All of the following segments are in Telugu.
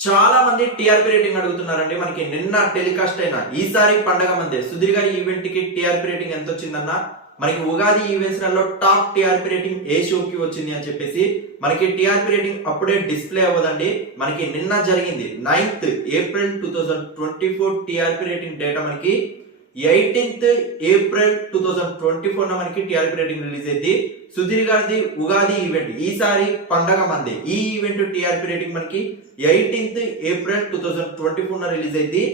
చాలా మంది టీఆర్పీ రేటింగ్ అడుగుతున్నారండి. మనకి నిన్న టెలికాస్ట్ అయిన ఈసారి పండగ మందే సుధీర్ గారి ఈవెంట్ కి టీఆర్పీ రేటింగ్ ఎంత వచ్చిందన్న, మనకి ఉగాది ఈవెంట్స్ లలో టాప్ టీఆర్పీ రేటింగ్ ఏ షోకి వచ్చింది అని చెప్పేసి మనకి టీఆర్పీ రేటింగ్ అప్పుడే డిస్ప్లే అవ్వదండి. మనకి నిన్న జరిగింది 9th April 2024 TRP rating data మనకి 18th ఏప్రిల్ 2024 మనకి టీఆర్పీ రేటింగ్ రిలీజ్ అయింది. సుధీర్ గారిది ఉగాది ఈవెంట్ ఈసారి పండగ మంది ఈ ఈవెంట్ టీఆర్పీ రేటింగ్ మనకి 18th ఏప్రిల్ 2024 రిలీజ్ అయింది.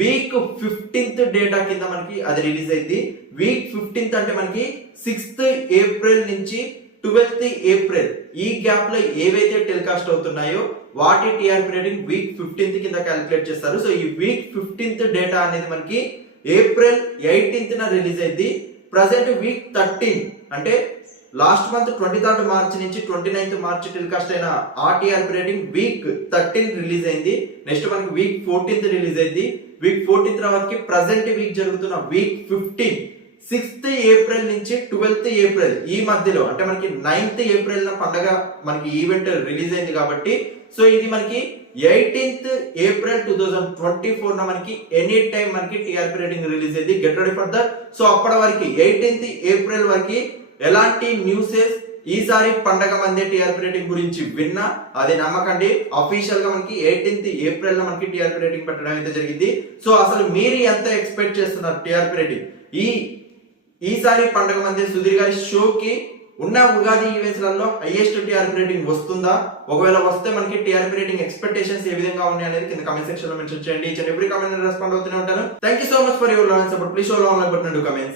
వీక్ 15th డేటా కింద మనకి అది రిలీజ్ అయింది. వీక్ 15th అంటే మనకి 6th ఏప్రిల్ నుంచి 12th ఏప్రిల్ ఈ గ్యాప్ లో ఏవైతే టెలికాస్ట్ అవుతున్నాయో వాటి టీఆర్పీ రేటింగ్ వీక్ 15th కింద క్యాలిక్యులేట్ చేస్తారు. సో ఈ వీక్ 15th డేటా అనేది మనకి ఏప్రిల్ 18th రిలీజ్ అయింది. ప్రజెంట్ వీక్ 13 అంటే లాస్ట్ మంత్ 23rd మార్చ్ నుంచి 29th మార్చ్ టెలికాస్ట్ అయిన ఆ టీఆర్పీ రేటింగ్ వీక్ 13 రిలీజ్ అయింది. నెక్స్ట్ మనకి వీక్ 14th రిలీజ్ అయింది. వీక్ 14 తర్వాతకి ప్రజెంట్ వీక్ జరుగుతున్న వీక్ 15 6th ఏప్రిల్ నుంచి 12th ఏప్రిల్ ఈ మధ్యలో అంటే మనకి 9th ఏప్రిల్ పండగ మనకి ఈవెంట్ రిలీజ్ అయింది కాబట్టి సో ఇది మనకి 18th ఏప్రిల్ 2024 మనకి ఎనీ టైం మనకి టీఆర్పీ రేటింగ్ రిలీజ్ అయింది. Get ready for that. So అప్పటి వరకు 18th ఏప్రిల్ వరకు ఎలాంటి న్యూసెస్ ఈసారి పండగ మందే టీఆర్పీ రేటింగ్ గురించి విన్నా అది నమ్మకండి. అఫీషియల్ గా మనకి 18th ఏప్రిల్ లో మనకి టీఆర్పీ రేటింగ్ పెట్టడం అయితే జరిగింది. సో అసలు మీరు ఎంత ఎక్స్పెక్ట్ చేస్తున్నారు టీఆర్పీ రేటింగ్ ఈసారి పండగ మందే సుధీర్ గారి షోకి ఉన్న ఉగాది ఈవెంట్స్ లలో హైయెస్ట్ టీఆర్పీ రేటింగ్ వస్తుందా? ఒకవేళ వస్తే మనకి టీఆర్పీ రేటింగ్ ఎక్స్పెక్టేషన్స్ ఏ విధంగా ఉన్నాయి అనేది కింద కామెంట్ సెక్షన్ లో మెన్షన్ చేయండి. ఎవ్రీ కామెంట్ రెస్పాండ్ అవుతూనే ఉంటాను. Thank you so much for your love and support. Please show love and like button to comments.